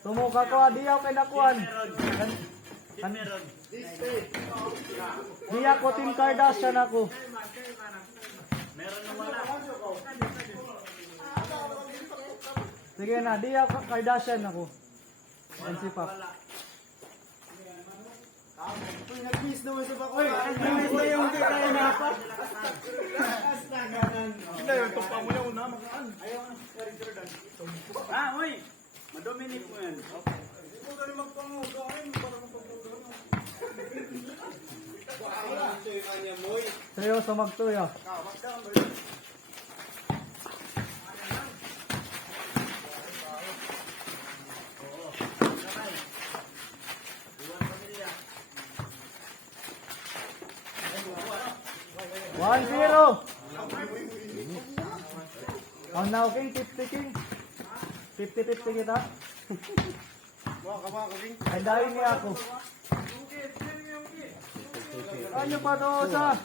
Tumuka ko, diyaw kay nakuan. Diya ko Team Kardashian ako. Meron na wala. Sige na, diya ko Kardashian ako. Yan si Pap. Uy, nag-miss naman sa bako. Nag-miss na yung hindi kaya napat. Sila yung tumpa mo yung una. Uy! Madominate mo yan. Ito ka rin magpanguga. Ay, para magpanguga. Seryoso magtuya. One zero. Oh, now king, 50 king. 50-50 kita. Andahin niya ako. Ano pa to sa?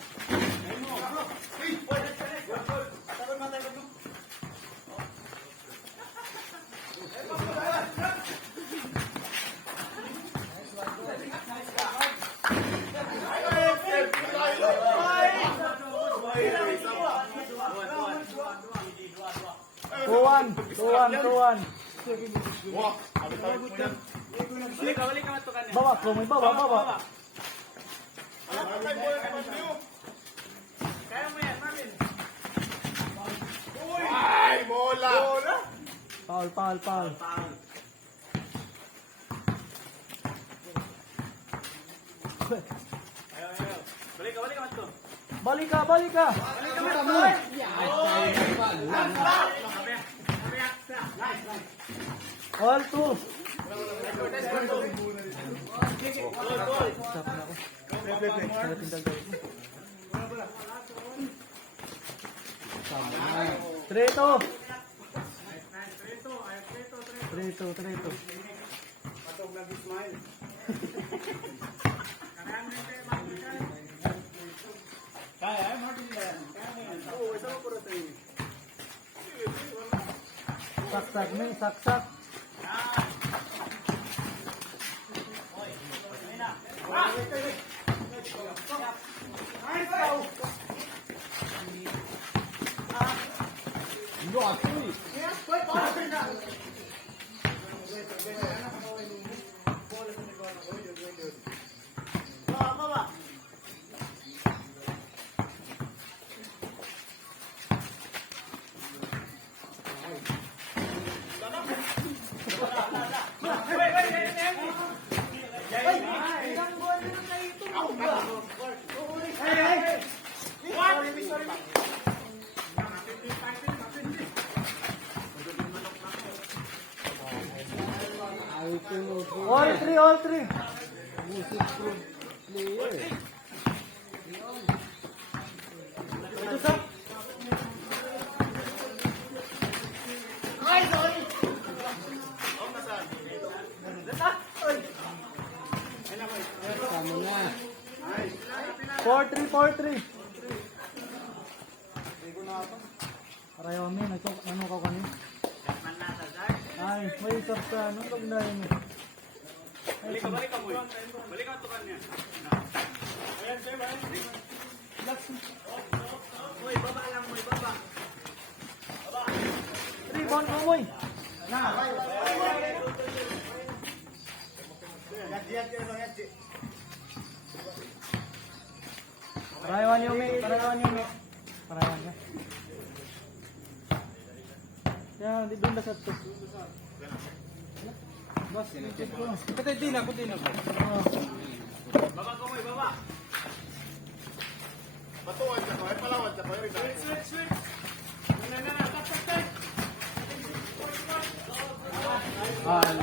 Tuwan. Balik ka matukan niya. Bawa ko, may bawa. Kaya mo yan, Marvin. Ay, bola! Foul. Foul. Ayaw. Balik ka matukan. Balik ka. All two. Treto. Patog nag-smile. Kaya, Marvin yan. Oo, isa ko puro tayo. Saksak. All three. Four three. Parayaw mo, ano ka kanina? Ay, may isap ka. Anong pagdahin mo? Balik ka mo. Balik ka matukan niya. Ayan, sir. Uy, baba lang mo. Baba. 3-1 mo, boy. Parayawan niyo, May. Parayawan niya. Yan, di doon na sa to. Bas, check ko. Din ako. Baba ko mo, baba. Patuwan ka ko. Ay, palawan ka ko. Switch. Na. Tak.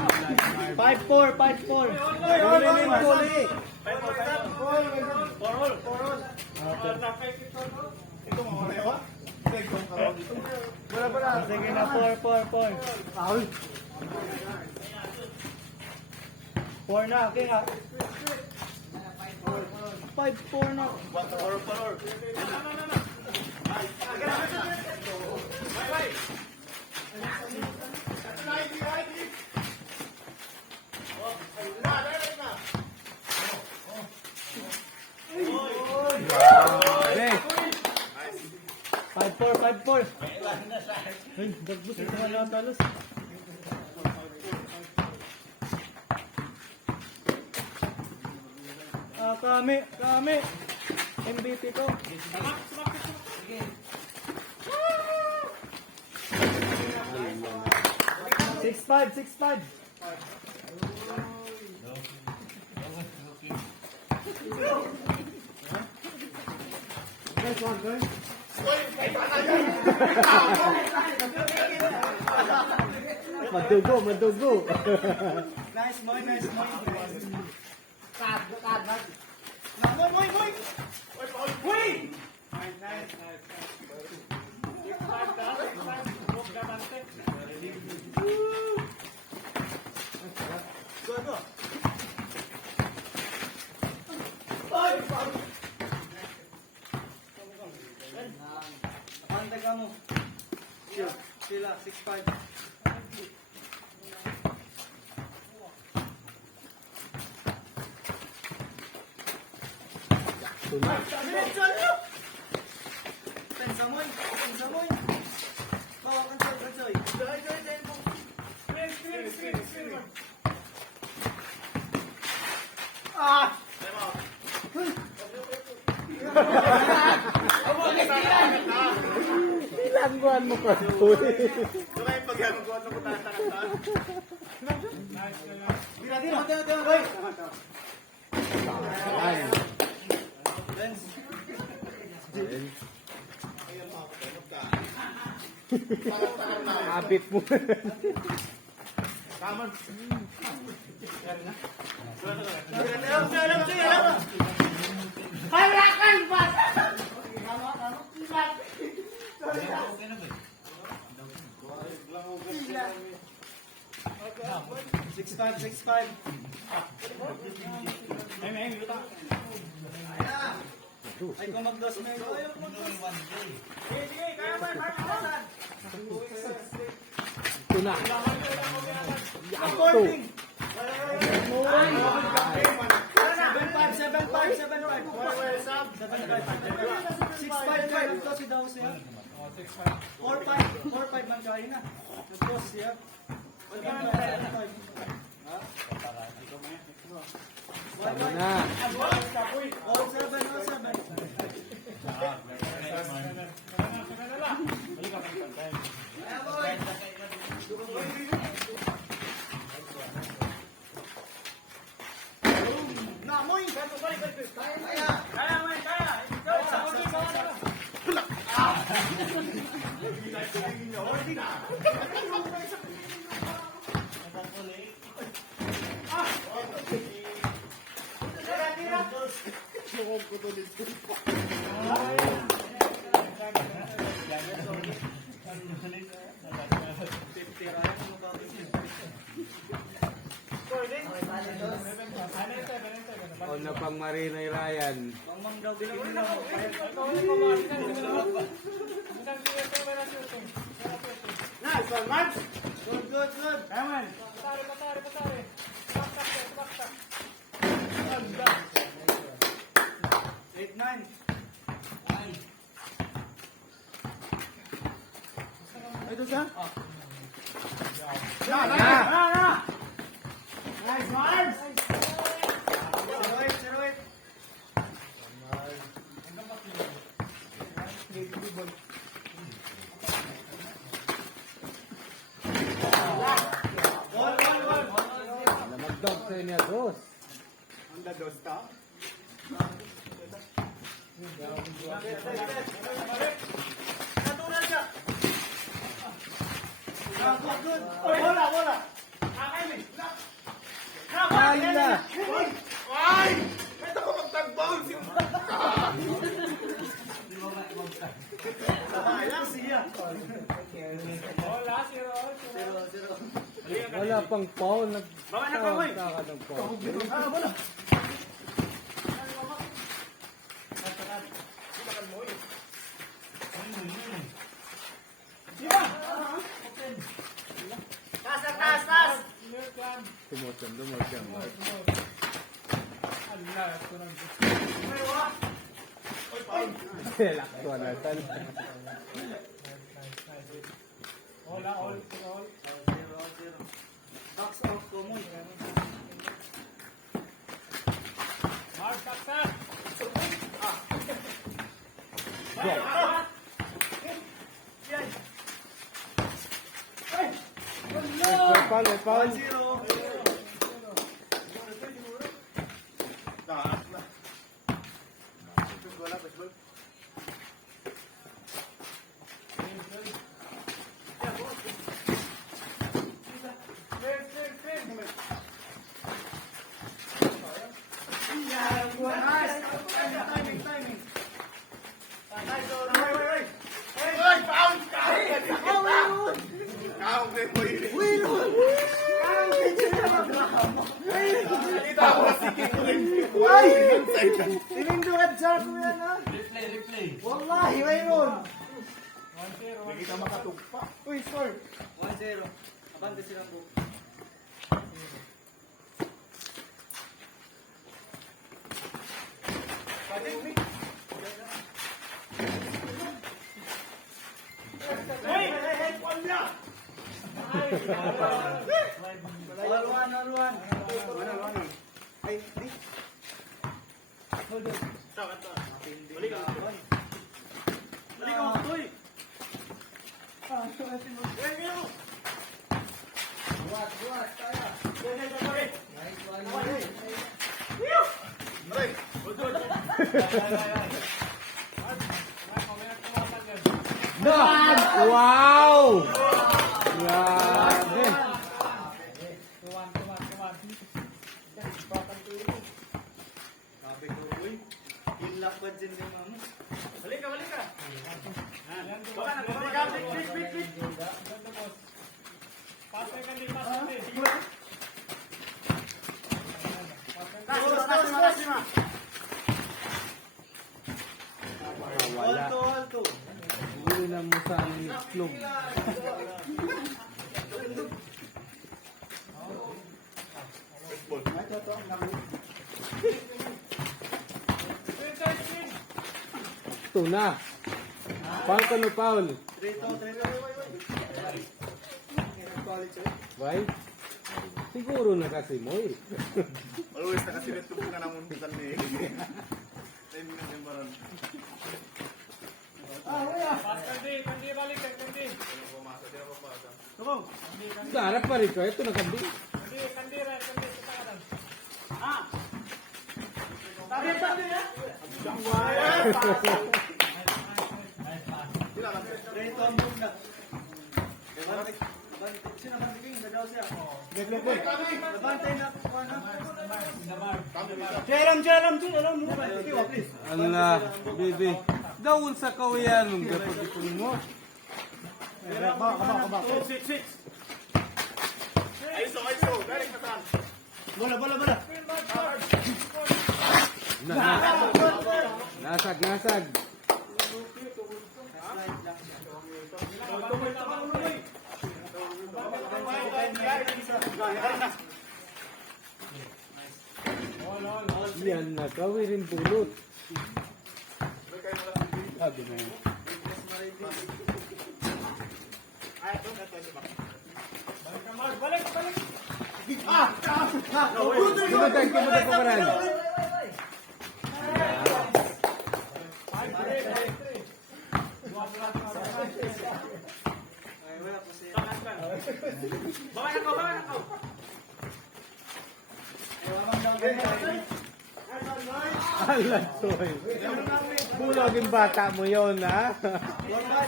5-4. Huli. Ito mo na yun. Sige na, 4. Foul. 4 na, okay nga. 5-4 na. Palor. 5-4. Ay, dagbus. Ito nga natalos. Kami. MVP ko. 6-5. Next one, guys. Madugo. Nice, Moy. Go. Pantay ka mo. Sila, 6-5. Pensamoy. Bawa kansoy. Ilang buwan mo pa. Tira. Abit mo. Six five. Ay, kung mag-dos na ito. Ayaw mag-dos. Sige, kaya mo. Ito na. According. 6-5. Ito si Daw siya. 4-5 man kaya na. Ito siya. Tama na. 7. Namoy! O na pang Marinay Ryan. Pangmanggaw din ako. Nice one, March! Good. Amen. Patare. 8-9. Ito siya? Na! Nice, March! 0-8. Wall. Magdog sa inyo, dos. Ang dados ta? Natural siya. Good. Wala. Ay na. Ito ko magtagbaw siya. Lang siya. Wala pang foul. Bawa na pa, boy. Nagtaka ng foul. Wala. Taas. Dumot yan. Lakto na. All. Box out ko mo. Mark, saksak. Foul. Tinindungan sa ako yan ha. Replay. Wallahi, mayroon. 1-0. Hindi ka makatugpa. Uy, score. 1-0. Abante silang buo. All one. Ay, di. Balik ka, Toy. Buat, kaya. Wow! Grabe! Sabi ko, uy. Inlakad din ni mama. Balik ka. Baka na. Balik. Pasay kandi. Wala. Alto. Huli na mo sa aming itlog. Ito na. Paul ka no, Paul. Trito. Why? Siguro na kasi mo eh. Always nakasirit ko nga namun bukan ni. Time nga sembaran. Kandi balik kandi. Darap pa rin ka. Ito na kandi. Kandi sa kanan. Trito ang bunda. Sino ba king nagaw siya? Nabantay na ko na. Jaram mo ba? Please. Allah, baby. Dawon sa kawiyan mong gapag-ipon mo. Kaba. 6. Aiso. Balik patan. Bola. Nasag. Yan na, kawirin pulot. Sabi na yun. Balik. Kimutan pa rin. Ay, wala po siya. Baka nakaw. Alam to eh. Bulogin bata mo yon ha?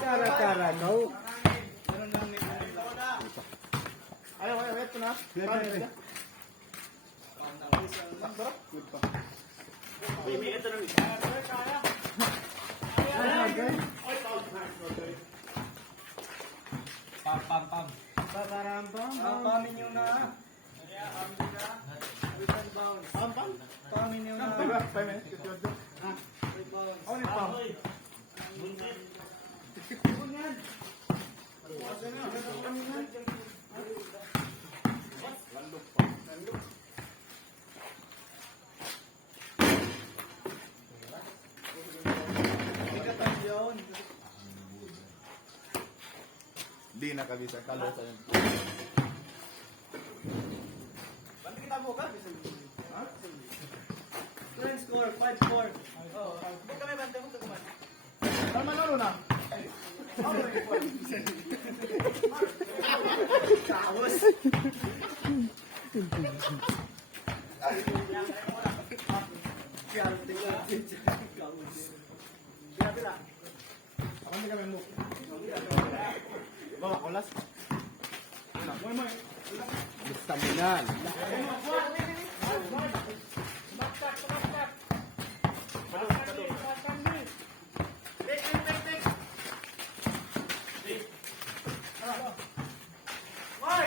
Kara-kara, no? Ayaw, ito na. Baby, ito na. Pam. Pamin yung na. Return bounce. Pamin yung na. 5 minutes. Bounce. Only pump. Di nakabisa. Kalosa yun. Bante kita mo ka? Ha? Friend score, 5-4. Huwag kami bante mo. Tama na rin na. Kaos. Ako hindi kami mo. Bawa, kulas. Staminal. On.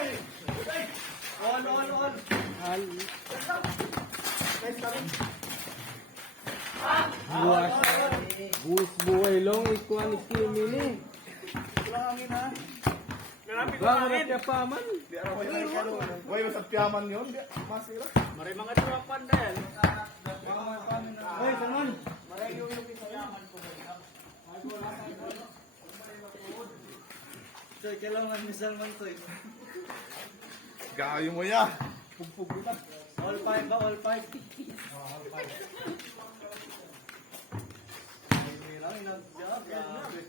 Buwas. Buwas buhay long. Ikuan ikimili. Bangun at kapaman. Uy, masap piyaman yun. Masira. Maray mga tropan dahil. Hoy, Salman. Soy, kailangan ni Salman to eh. Gawi mo ya. All 5 ba? All 5? Ay, grabe.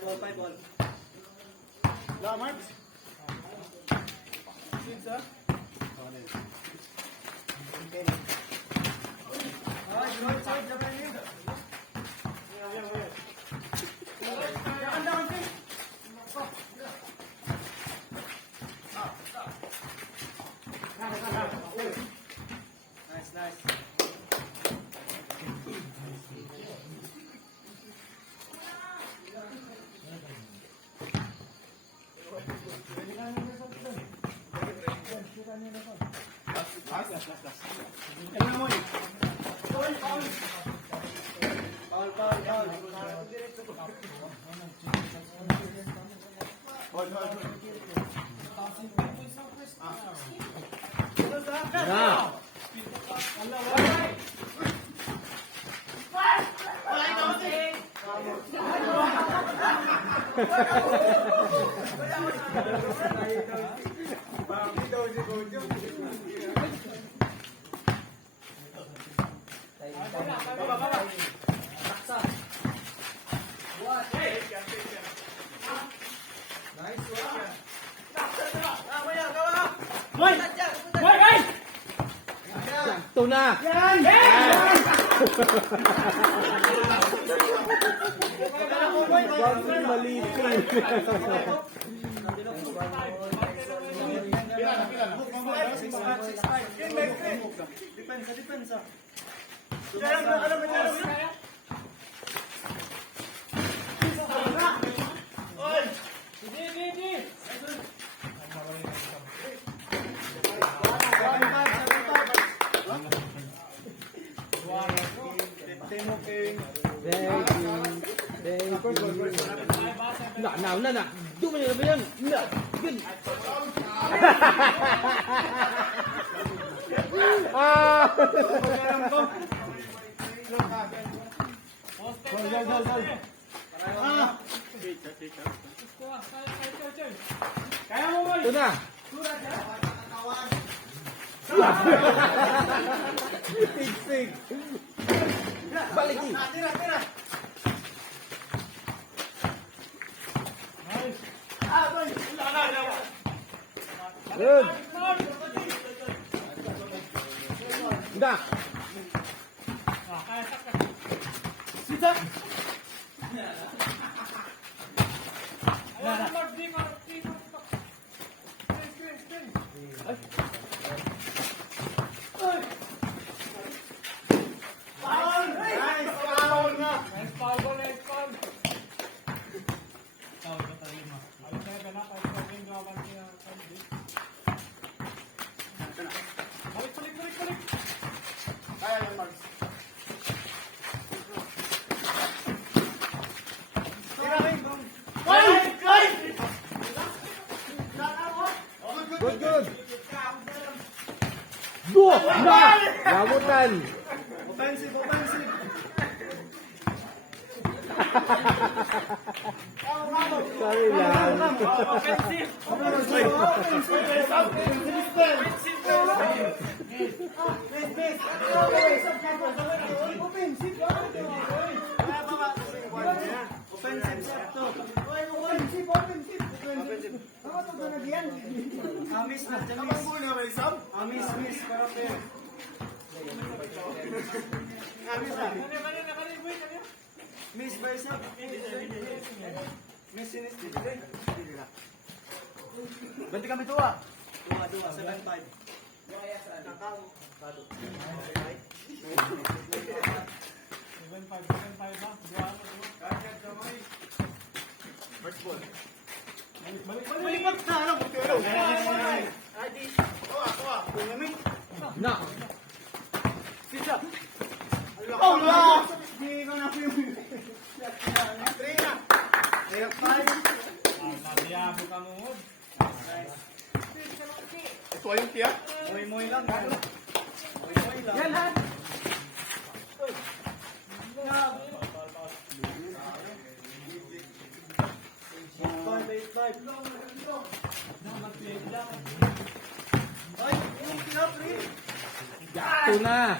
Five ball. La, Marks. Sinsa? Ay, right side, jalan ni. Nice. Na. Sakto na. Wag malitin. Depensa. Na. Dumi na ba yan? Na. Yun. Kaya mo boy. Ito na. Sig. Balik. Good. Dah. Go! Na! Lamutan! Offensive, offensive. Sorry lang. Offensive. Amis na, Amis, miss, para fair. Amis na. Miss versa. Miss sinis dito. Ganti kami tuwa. Tuwa, 7-5. Balik na lang. Na! Sisa. Oh, no! Hindi ko na po yung... Trina. Ayan pa. Nabiyabo ka mo. Ito yung tiyak. Moy-moy lang. Moy-moy lang. Yan lahat. Ito na!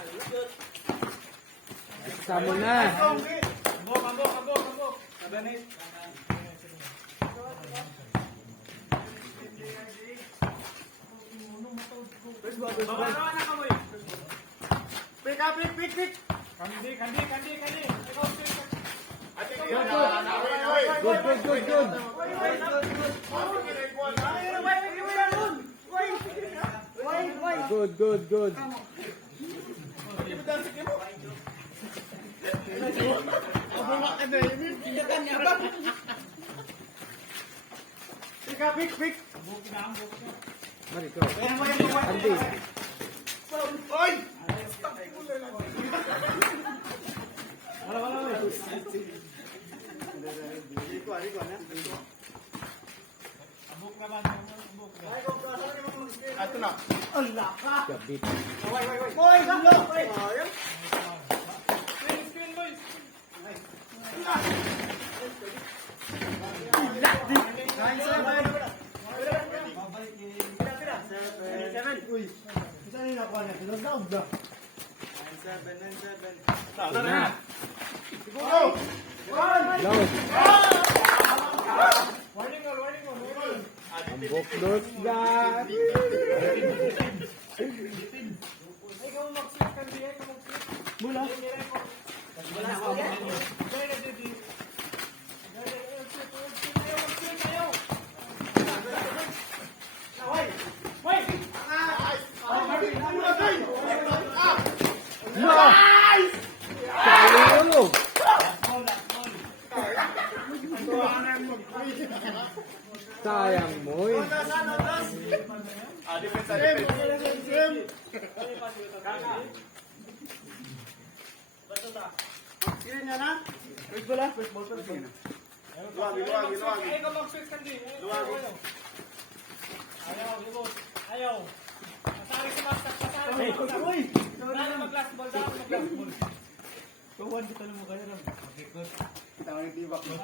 Sama na! Kambok. Bawa na ka mo. Pick up, pick. Kandi. Ikaw, Good! Good! Pick up, pick. Mari ko. Andi. Oy! Ato na. Allah ka. Gabit. Boy, hello. Spin, boys. Uy. Saan yung nakuha na? Nagdaog na. 9-7. Ito na! Siguro! Load! Warning goal. Ang buklos na! Ikaw mag-sit kandi. Mula. Sayang! Sayang mo eh. Kira niya na? First ball ah? First ball pa rin. Luwagi. Ikaw mag-sit kandi. Ayaw. Pasari si Master. Uy! Mag-last ball daw. Kawan kita na mo kayo lang. Tawag yung tibak mo.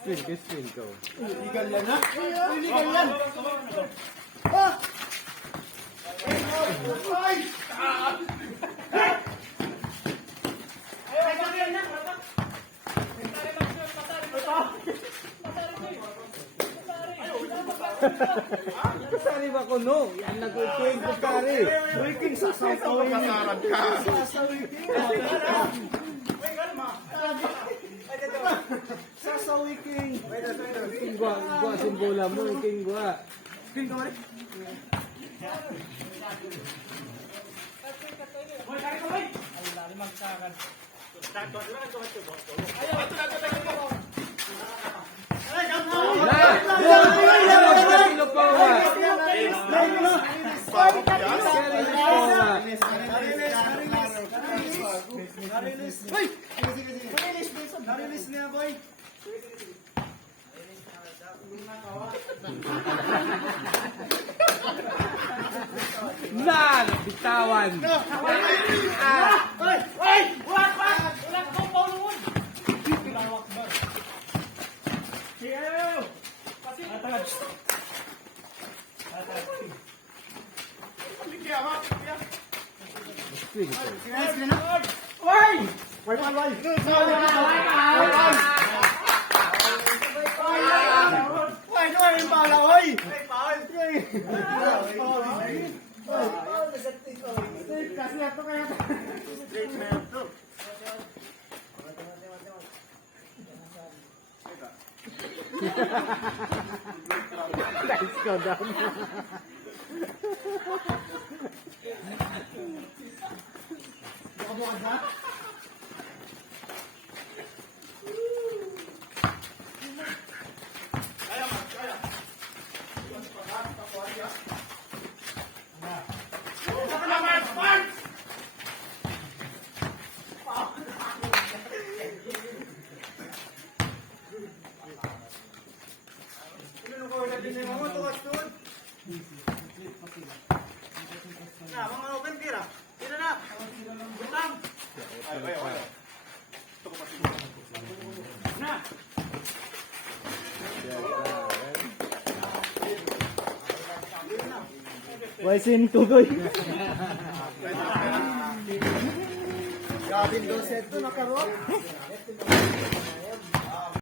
Question ko. Illegal yan ha? Illegal yan! Ah! Ay! Sari ba ko no? Yan nag-uwing ko kari. Wiking sasawin ka. Sasawiking. King gua simbola mo, king gua. King ka balik. Narilis niya boy. Na! Bitawan! Waisin tugoy. Gabin 12 ito, nakaroon.